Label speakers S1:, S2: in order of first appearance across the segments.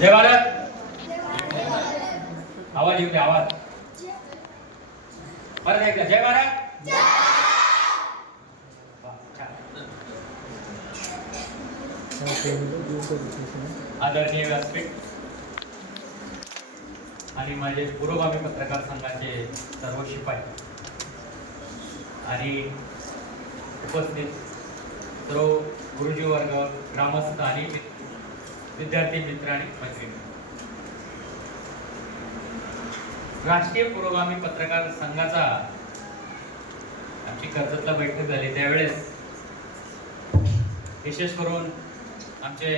S1: जय भारत आवाज येऊन आवाज परत एकदा जय भारत आदरणीय व्यासपीठ आणि माझे पुरोगामी पत्रकार संघाचे सर्व शिपाई आणि उपस्थित सर्व गुरुजी वर्ग ग्रामस्थ आणि विद्यार्थी मित्र आणि मैत्रिणी राष्ट्रीय पुरोगामी पत्रकार संघाचा आमची कर्जतला बैठक झाली त्यावेळेस विशेष करून आमचे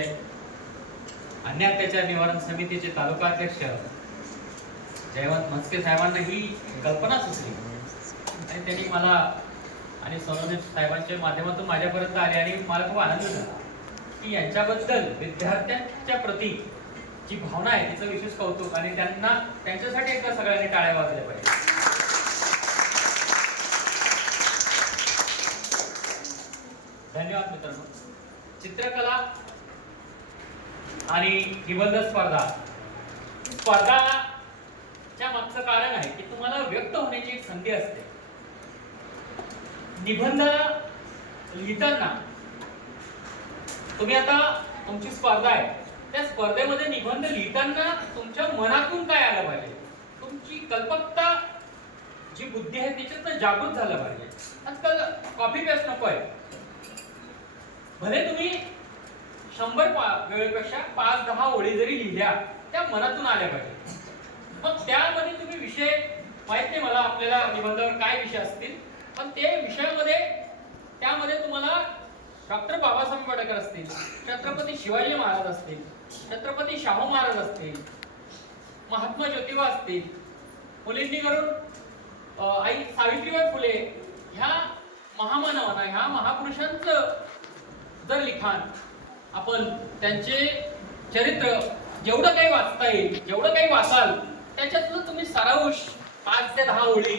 S1: अन्य अत्याचार निवारण समितीचे तालुका अध्यक्ष जयवंत म्हस्के साहेबांना ही कल्पना सुचली आणि त्यांनी मला आणि सोनवणे साहेबांच्या माध्यमातून माझ्यापर्यंत आले आणि मला खूप आनंद झाला की यांच्याबद्दल विद्यार्थ्यांच्या प्रती जी भावना आहे तिचं विशेष कौतुक आणि त्यांना त्यांच्यासाठी एकदा सगळ्यांनी टाळ्या वाजल्या पाहिजे धन्यवाद मित्रांनो चित्रकला आणि निबंध स्पर्धा स्पर्धाच्या मागचं कारण आहे की तुम्हाला व्यक्त होण्याची एक संधी असते निबंध लिहिताना तुम्ही आता तुमची स्पर्धा आहे त्या स्पर्धेमध्ये निबंध लिहिताना तुमच्या मनातून काय आलं पाहिजे तुमची कल्पकता जी बुद्धी आहे त्याच्यात जागृत झालं पाहिजे आजकाल कॉपी पेस्ट नको आहे भले तुम्ही शंभर वेळेपेक्षा पाच दहा ओळी जरी लिहिल्या त्या मनातून आल्या पाहिजे मग त्यामध्ये तुम्ही विषय माहित नाही मला आपल्याला निबंधावर काय विषय असतील पण ते विषयामध्ये त्यामध्ये तुम्हाला डॉक्टर बाबासाहेब आंबेडकर असतील छत्रपती शिवाजी महाराज असतील छत्रपती शाहू महाराज असतील महात्मा ज्योतिबा असतील मुलींनी करून आई सावित्रीबाई फुले ह्या महामानवांना ह्या महापुरुषांचं जर लिखाण आपण त्यांचे चरित्र जेवढं काही वाचता येईल जेवढं काही वाचाल त्याच्यातलं तुम्ही सारांश पाच ते दहा ओळी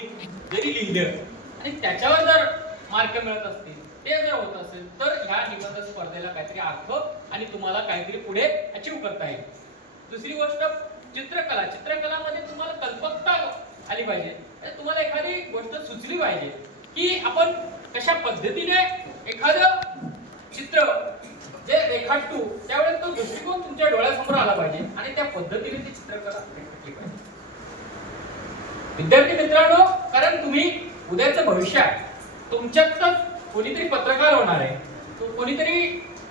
S1: जरी लिहिलं आणि त्याच्यावर जर मार्क मिळत असतील ते जर होत असेल तर ह्या निबंध स्पर्धेला काहीतरी अर्थ आणि तुम्हाला काहीतरी पुढे अचीव करता येईल दुसरी गोष्ट चित्रकला चित्रकला मध्ये तुम्हाला कल्पकता आली पाहिजे म्हणजे तुम्हाला एखादी गोष्ट सुचली पाहिजे की आपण कशा पद्धतीने एखाद चित्र जे रेखाटू त्यावेळेस तो दृष्टिकोन तुमच्या डोळ्यासमोर आला पाहिजे आणि त्या पद्धतीने ती चित्रकला रेखाटली पाहिजे विद्यार्थी मित्रांनो कारण तुम्ही उद्याचं भविष्यात तुमच्यातच कोणीतरी पत्रकार होणार आहे कोणीतरी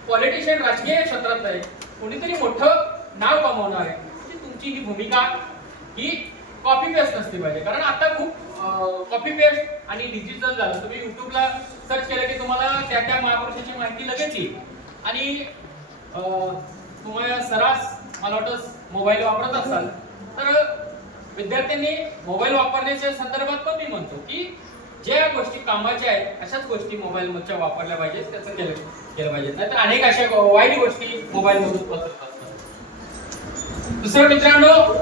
S1: पॉलिटिशियन राजकीय क्षेत्रात आहे कोणीतरी मोठं नाव कमावणार आहे म्हणजे तुमची ही भूमिका ही कॉपी पेस्ट नसली पाहिजे कारण आता खूप कॉपी पेस्ट आणि डिजिटल झालं तुम्ही युट्यूबला सर्च केलं की तुम्हाला त्या त्या महापुरुषाची माहिती लगेच येईल आणि तुम्हाला सरास मला वाटत मोबाईल वापरत असाल तर विद्यार्थ्यांनी मोबाईल वापरण्याच्या संदर्भात पण मी म्हणतो की ज्या गोष्टी कामाच्या आहेत अशाच गोष्टी मोबाईल मधच्या वापरल्या पाहिजेत त्याचं केलं केलं पाहिजे नाहीतर अनेक अशा वाईट गोष्टी मोबाईलमधून पसरतात दुसरं मित्रांनो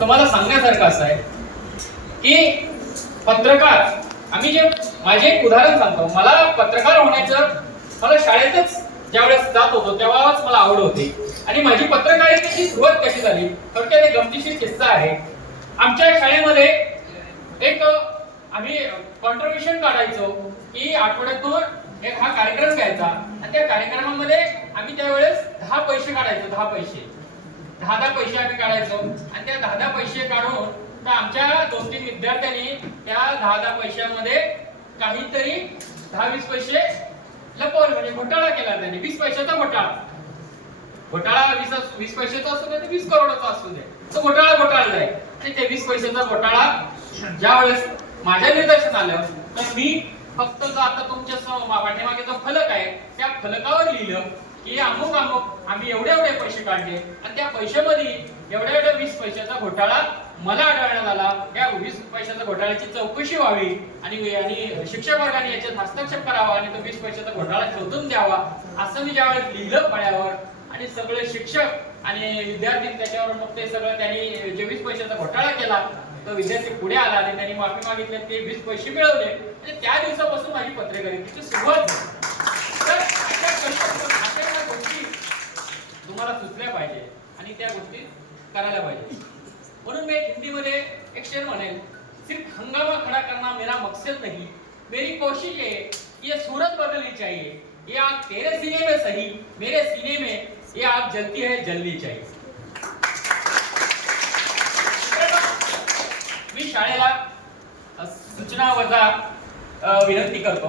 S1: तुम्हाला सांगण्यासारखं असं आहे की पत्रकार आम्ही जे माझे एक उदाहरण सांगतो मला पत्रकार होण्याचं मला शाळेतच ज्यावेळेस जात होतो तेव्हाच मला आवड होती आणि माझी पत्रकारितेची सुरुवात कशी झाली थोडक्यात एक गमतीशीर किस्सा आहे आमच्या शाळेमध्ये एक आम्ही कॉन्ट्रीब्युशन काढायचो की आठवड्यातून एक हा कार्यक्रम घ्यायचा आणि त्या कार्यक्रमामध्ये आम्ही त्यावेळेस दहा पैसे काढायचो दहा पैसे दहा दहा पैसे आम्ही काढायचो आणि त्या दहा दहा पैसे काढून तर आमच्या दोन तीन विद्यार्थ्यांनी त्या दहा दहा पैशामध्ये काहीतरी दहा वीस पैसे लपवले म्हणजे घोटाळा केला त्यांनी वीस पैशाचा घोटाळा घोटाळा वीस वीस पैशाचा असू दे वीस करोडाचा असू दे तो घोटाळा घोटाळला आहे ते तेवीस पैशाचा घोटाळा ज्या वेळेस माझ्या निदर्शन आलं तर मी फक्त जो आता तुमच्या पाठीमागे जो फलक आहे त्या फलकावर लिहिलं की अमुक अमुक आम्ही एवढे एवढे पैसे काढले आणि त्या पैशामध्ये एवढ्या एवढ्या वीस पैशाचा घोटाळा मला आढळण्यात आला त्या वीस पैशाच्या घोटाळ्याची चौकशी व्हावी आणि आणि शिक्षक वर्गाने याच्यात हस्तक्षेप करावा आणि तो वीस पैशाचा घोटाळा शोधून द्यावा असं मी ज्यावेळेस लिहिलं पाण्यावर आणि सगळे शिक्षक आणि विद्यार्थी त्याच्यावर मग ते सगळं त्यांनी जे वीस पैशाचा घोटाळा केला तो विद्यार्थी पुढे आला आणि त्यांनी माफी मागितली ते वीस पैसे मिळवले आणि म्हणजे त्या दिवसापासून माझी पत्रकारितेची सुरुवात तर गोष्टी तुम्हाला सुचल्या पाहिजे आणि त्या गोष्टी करायला पाहिजे म्हणून मी हिंदीमध्ये एक शेर म्हणेल सिर्फ हंगामा खड़ा करना मेरा मकसद नाही मेरी कोशिश है ये सूरत बदलनी चाहिए ये आप तेरे सीने में सही मेरे सीने में ये आप जलती है जलनी चाहिए शाळेला सूचना वजा विनंती करतो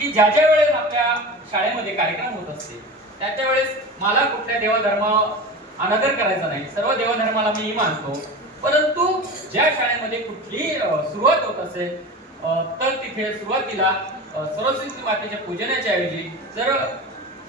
S1: की ज्या ज्या वेळेस आपल्या शाळेमध्ये कार्यक्रम होत असते त्या त्या वेळेस मला कुठल्या देवधर्म अनादर करायचा नाही सर्व देवधर्माला मी मानतो परंतु ज्या शाळेमध्ये कुठली सुरुवात होत असेल तर तिथे सुरुवातीला सरस्वती मातेच्या पूजनाच्या ऐवजी जर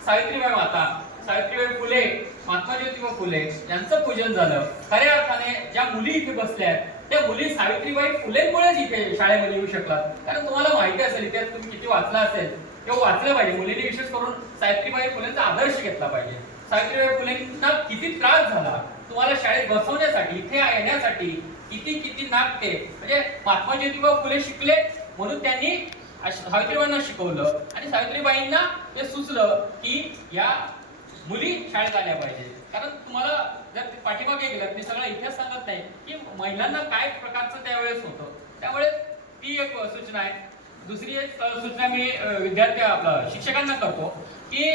S1: सावित्रीबाई माता सावित्रीबाई फुले महात्मा ज्योतिबा फुले यांचं पूजन झालं खऱ्या अर्थाने ज्या मुली इथे बसल्या आहेत त्या मुली सावित्रीबाई फुलेमुळेच इथे शाळेमध्ये येऊ शकला कारण तुम्हाला माहिती असेल इतिहास तुम्ही किती वाचला असेल किंवा वाचलं पाहिजे मुलीने विशेष करून सावित्रीबाई फुलेंचा आदर्श घेतला पाहिजे सावित्रीबाई फुलेंना किती त्रास झाला तुम्हाला शाळेत बसवण्यासाठी इथे येण्यासाठी किती किती नाकते म्हणजे महात्मा ज्योतिबा फुले शिकले म्हणून त्यांनी सावित्रीबाईंना शिकवलं आणि सावित्रीबाईंना ते सुचलं की या मुली शाळेत आल्या पाहिजेत कारण तुम्हाला जर पाठीमागे गेलात मी सगळा इतिहास सांगत नाही की महिलांना काय प्रकारचं त्यावेळेस होतं त्यामुळे ती एक सूचना आहे दुसरी एक सूचना मी विद्यार्थी आपला शिक्षकांना करतो की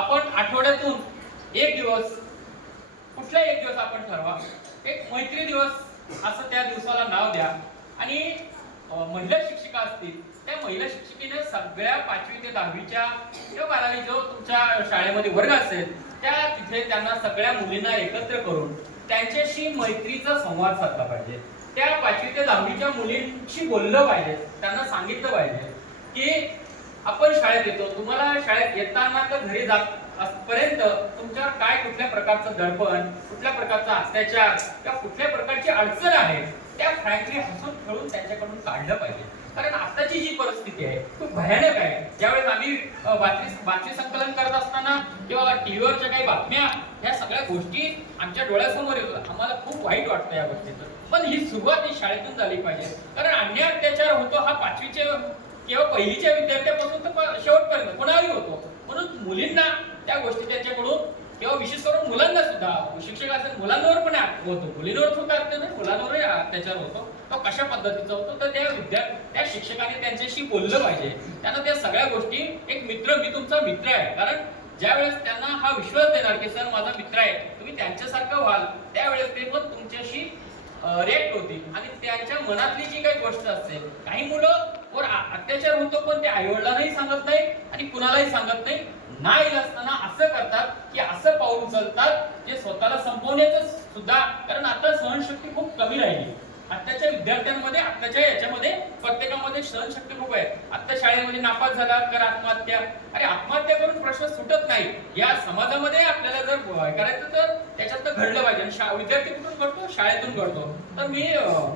S1: आपण आठवड्यातून एक दिवस कुठला एक दिवस आपण ठरवा एक मैत्री दिवस असं त्या दिवसाला नाव द्या आणि महिला शिक्षिका असतील त्या महिला शिक्षिकेने सगळ्या पाचवी ते दहावीच्या किंवा बारावी जो तुमच्या शाळेमध्ये वर्ग असेल त्या तिथे त्यांना सगळ्या मुलींना एकत्र करून त्यांच्याशी मैत्रीचा संवाद साधला पाहिजे त्या पाचवी ते दहावीच्या मुलींशी बोललं पाहिजे त्यांना सांगितलं पाहिजे की आपण शाळेत येतो तुम्हाला शाळेत येताना तर घरी जात पर्यंत तुमच्यावर काय कुठल्या प्रकारचं दडपण कुठल्या प्रकारचा अत्याचार किंवा कुठल्या प्रकारची अडचण आहे त्या फ्रँकली हसून खेळून त्यांच्याकडून काढलं पाहिजे कारण आताची जी परिस्थिती आहे खूप भयानक आहे ज्यावेळेस आम्ही बातमी बातमी संकलन करत असताना किंवा टीव्हीवरच्या काही बातम्या ह्या सगळ्या गोष्टी आमच्या डोळ्यासमोर येतात आम्हाला खूप वाईट वाटतं या गोष्टीचं पण ही सुरुवात ही शाळेतून झाली पाहिजे कारण अन्य अत्याचार होतो हा पाचवीच्या किंवा पहिलीच्या विद्यार्थ्यापासून तर शेवटपर्यंत कोणाही होतो म्हणून मुलींना त्या गोष्टी त्याच्याकडून किंवा विशेष करून मुलांना सुद्धा असेल मुलांवर पण होतो मुलींवर सुद्धा मुलांवर अत्याचार होतो तो कशा पद्धतीचा होतो तर त्या विद्यार्थी त्या शिक्षकाने त्यांच्याशी बोललं पाहिजे त्यांना त्या सगळ्या गोष्टी एक मित्र मी तुमचा मित्र आहे कारण ज्यावेळेस त्यांना हा विश्वास देणार की सर माझा मित्र आहे तुम्ही त्यांच्यासारखं व्हाल त्यावेळेस ते पण तुमच्याशी रिएक्ट होतील आणि त्यांच्या मनातली जी काही गोष्ट असते काही मुलं वर अत्याचार होतो पण ते आईवडिलांनाही सांगत नाही आणि कुणालाही सांगत नाही ना असताना असं करतात की असं पाऊल उचलतात जे स्वतःला संपवण्याच सुद्धा कारण आता सहनशक्ती खूप कमी राहिली आत्ताच्या विद्यार्थ्यांमध्ये आत्ताच्या याच्यामध्ये प्रत्येकामध्ये सहनशक्ती खूप आहे आता शाळेमध्ये नापास झाला तर आत्महत्या अरे आत्महत्या करून प्रश्न सुटत नाही या समाजामध्ये आपल्याला जर करायचं तर त्याच्यात घडलं पाहिजे आणि विद्यार्थी कुठून करतो शाळेतून करतो तर मी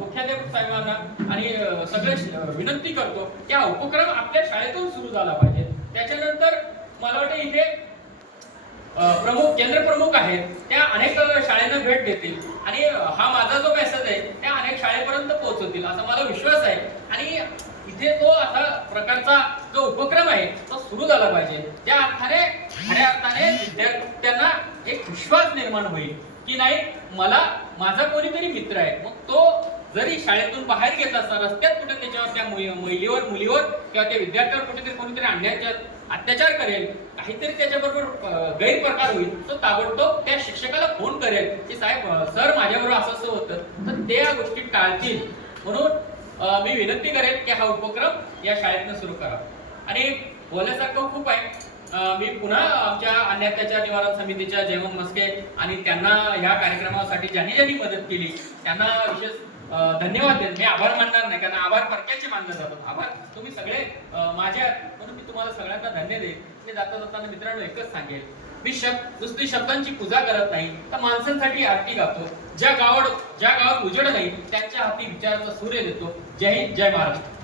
S1: मुख्याध्यापक साहेबांना आणि सगळे विनंती करतो की हा उपक्रम आपल्या शाळेतून सुरू झाला पाहिजे त्याच्यानंतर मला वाटतं इथे प्रमुख केंद्र प्रमुख आहेत त्या अनेक शाळेंना भेट देतील आणि हा माझा जो मेसेज आहे त्या अनेक शाळेपर्यंत पोहोचवतील असा मला विश्वास आहे आणि इथे तो असा प्रकारचा जो उपक्रम आहे तो सुरू झाला पाहिजे त्या अर्थाने खऱ्या अर्थाने विद्यार्थ्यांना एक विश्वास निर्माण होईल की नाही मला माझा कोणीतरी मित्र आहे मग तो जरी शाळेतून बाहेर गेला असता रस्त्यात कुठे त्याच्यावर त्या महिलेवर मुलीवर किंवा त्या विद्यार्थ्यावर कुठेतरी कोणीतरी आणण्याच्या अत्याचार करेल काहीतरी त्याच्याबरोबर गैरप्रकार होईल तो ताबडतोब त्या शिक्षकाला फोन करेल की साहेब सर माझ्याबरोबर असं असं होतं तर ते या गोष्टी टाळतील म्हणून मी विनंती करेन की हा उपक्रम या शाळेतनं सुरू करा आणि बोलण्यासारखं खूप आहे मी पुन्हा आमच्या अन्य अत्याचार निवारण समितीच्या जयवंत मस्के आणि त्यांना या कार्यक्रमासाठी ज्यांनी ज्यांनी मदत केली त्यांना विशेष धन्यवाद देत मी आभार मानणार नाही कारण आभार परक्याचे मानलं जातो आभार तुम्ही सगळे माझ्या म्हणून मी तुम्हाला सगळ्यांना धन्य देईन मी जाता जाताना मित्रांनो एकच सांगेल मी शब्द दुसरी शब्दांची पूजा करत नाही तर माणसांसाठी आरती गातो ज्या गावात ज्या गावात उजेड नाही त्यांच्या हाती विचारचा सूर्य देतो जय हिंद जय महाराष्ट्र